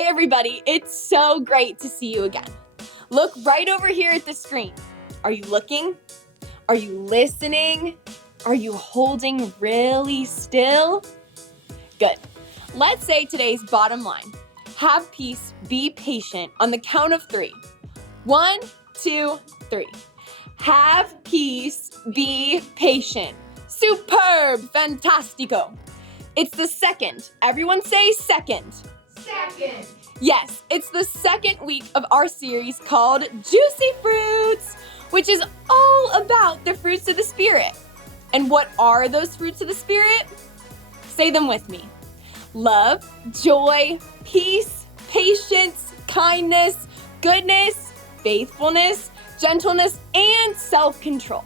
Hey everybody, it's so great to see you again. Look right over here at the screen. Are you looking? Are you listening? Are you holding really still? Good. Let's say today's bottom line. Have peace, be patient on the count of 3. 1, 2, 3. Have peace, be patient. Superb, fantastico. It's the second. Everyone say second. Second. Yes, it's the second week of our series called Juicy Fruits, which is all about the fruits of the Spirit. And what are those fruits of the Spirit? Say them with me. Love, joy, peace, patience, kindness, goodness, faithfulness, gentleness, and self-control.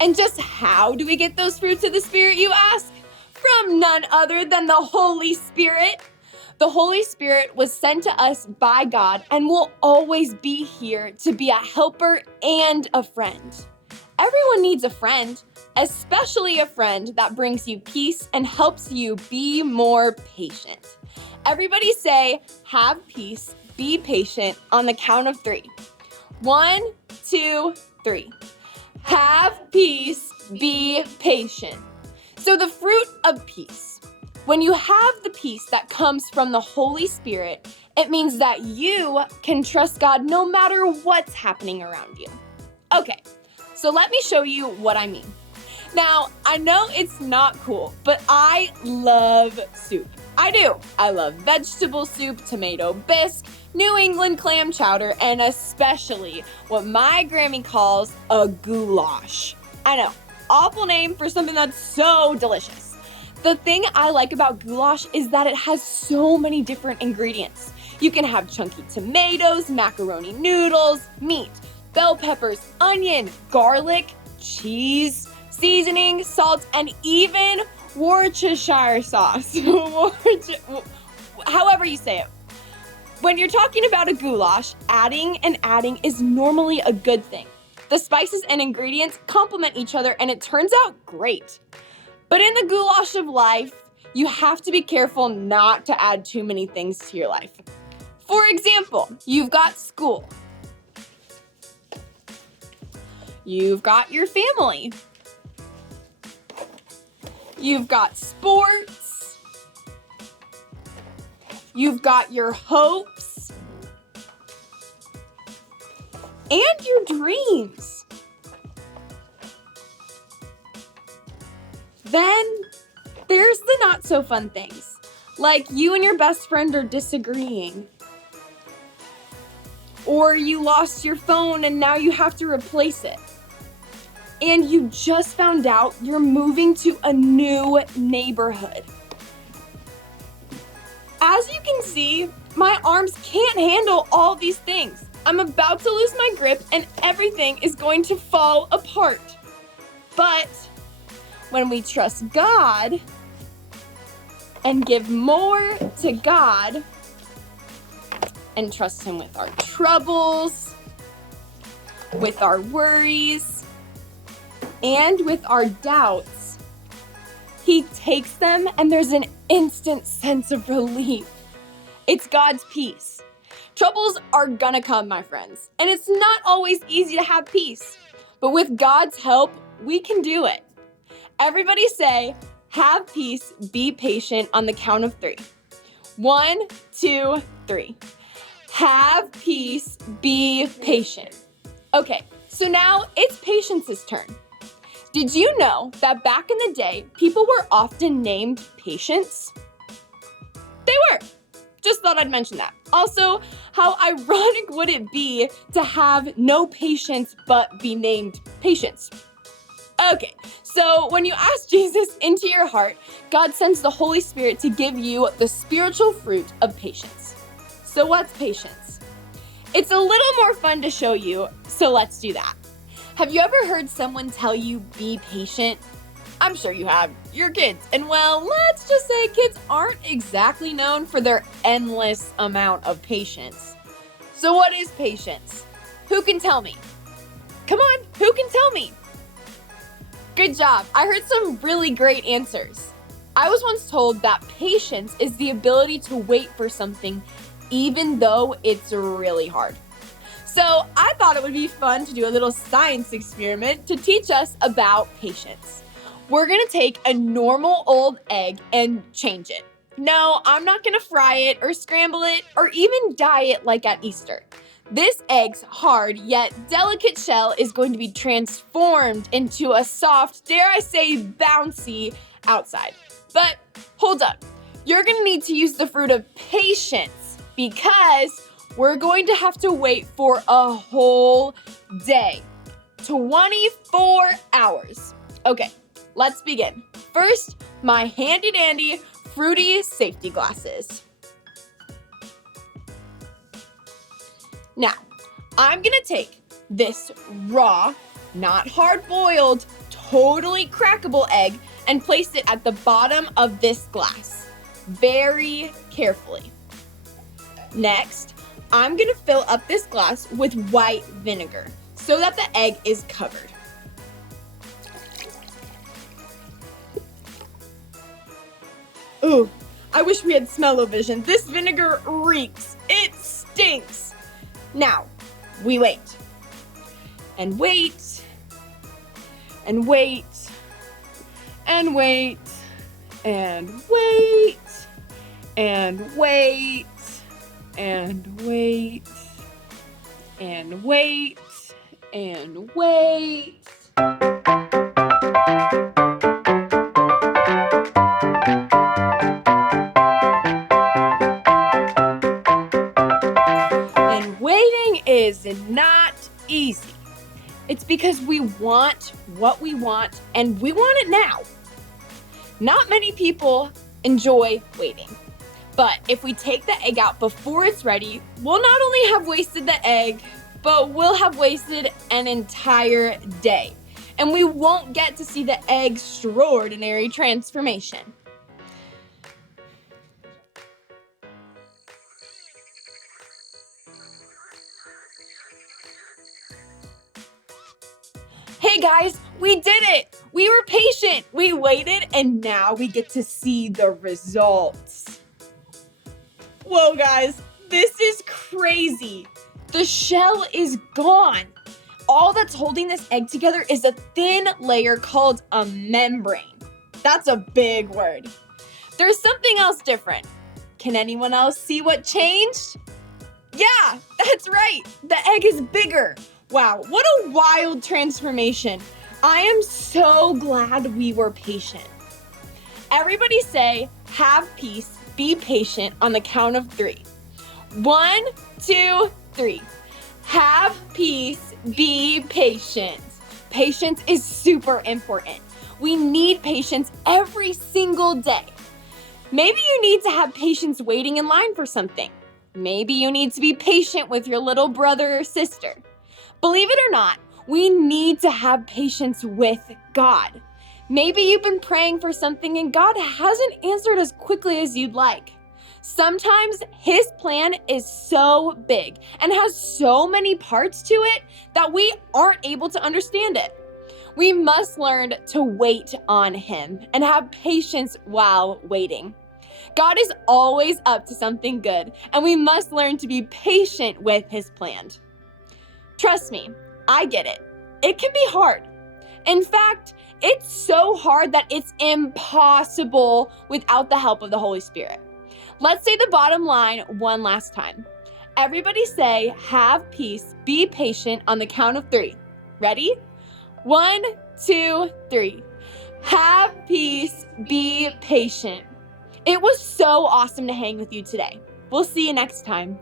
And just how do we get those fruits of the Spirit, you ask? From none other than the Holy Spirit. The Holy Spirit was sent to us by God and will always be here to be a helper and a friend. Everyone needs a friend, especially a friend that brings you peace and helps you be more patient. Everybody say, have peace, be patient on the count of 3. 1, 2, 3. Have peace, be patient. So the fruit of peace. When you have the peace that comes from the Holy Spirit, it means that you can trust God no matter what's happening around you. Okay, so let me show you what I mean. Now, I know it's not cool, but I love soup. I do. I love vegetable soup, tomato bisque, New England clam chowder, and especially what my Grammy calls a goulash. I know, awful name for something that's so delicious. The thing I like about goulash is that it has so many different ingredients. You can have chunky tomatoes, macaroni noodles, meat, bell peppers, onion, garlic, cheese, seasoning, salt, and even Worcestershire sauce. However you say it. When you're talking about a goulash, adding is normally a good thing. The spices and ingredients complement each other and it turns out great. But in the goulash of life, you have to be careful not to add too many things to your life. For example, you've got school. You've got your family. You've got sports. You've got your hopes. And your dreams. Then there's the not so fun things, like you and your best friend are disagreeing. Or you lost your phone and now you have to replace it. And you just found out you're moving to a new neighborhood. As you can see, my arms can't handle all these things. I'm about to lose my grip and everything is going to fall apart. But when we trust God and give more to God and trust Him with our troubles, with our worries, and with our doubts, He takes them and there's an instant sense of relief. It's God's peace. Troubles are gonna come, my friends, and it's not always easy to have peace, but with God's help, we can do it. Everybody say, have peace, be patient on the count of 3. 1, 2, 3. Have peace, be patient. Okay, so now it's Patience's turn. Did you know that back in the day, people were often named Patience? They were. Just thought I'd mention that. Also, how ironic would it be to have no patience but be named Patience? Okay, so when you ask Jesus into your heart, God sends the Holy Spirit to give you the spiritual fruit of patience. So what's patience? It's a little more fun to show you, so let's do that. Have you ever heard someone tell you be patient? I'm sure you have. You're kids. And well, let's just say kids aren't exactly known for their endless amount of patience. So what is patience? Who can tell me? Come on, who can tell me? Good job. I heard some really great answers. I was once told that patience is the ability to wait for something even though it's really hard. So I thought it would be fun to do a little science experiment to teach us about patience. We're gonna take a normal old egg and change it. No, I'm not gonna fry it or scramble it or even dye it like at Easter. This egg's hard yet delicate shell is going to be transformed into a soft, dare I say, bouncy outside. But hold up, you're gonna need to use the fruit of patience because we're going to have to wait for a whole day, 24 hours. Okay, let's begin. First, my handy dandy fruity safety glasses. Now, I'm gonna take this raw, not hard-boiled, totally crackable egg and place it at the bottom of this glass, very carefully. Next, I'm gonna fill up this glass with white vinegar so that the egg is covered. Ooh, I wish we had smell-o-vision. This vinegar reeks. It stinks. Now, we wait. And wait. And wait. And wait. And wait. And wait. And wait. And wait. And wait. And waiting is not easy. It's because we want what we want and we want it now. Not many people enjoy waiting. But if we take the egg out before it's ready, we'll not only have wasted the egg, but we'll have wasted an entire day. And we won't get to see the extraordinary transformation. Hey guys, we did it! We were patient, we waited, and now we get to see the results. Whoa guys, this is crazy. The shell is gone. All that's holding this egg together is a thin layer called a membrane. That's a big word. There's something else different. Can anyone else see what changed? Yeah, that's right. The egg is bigger. Wow, what a wild transformation. I am so glad we were patient. Everybody say, have peace, be patient on the count of 3. 1, 2, 3. Have peace, be patient. Patience is super important. We need patience every single day. Maybe you need to have patience waiting in line for something. Maybe you need to be patient with your little brother or sister. Believe it or not, we need to have patience with God. Maybe you've been praying for something and God hasn't answered as quickly as you'd like. Sometimes His plan is so big and has so many parts to it that we aren't able to understand it. We must learn to wait on Him and have patience while waiting. God is always up to something good, and we must learn to be patient with His plan. Trust me, I get it. It can be hard. In fact, it's so hard that it's impossible without the help of the Holy Spirit. Let's say the bottom line one last time. Everybody say, have peace, be patient on the count of 3. Ready? 1, 2, 3. Have peace, be patient. It was so awesome to hang with you today. We'll see you next time.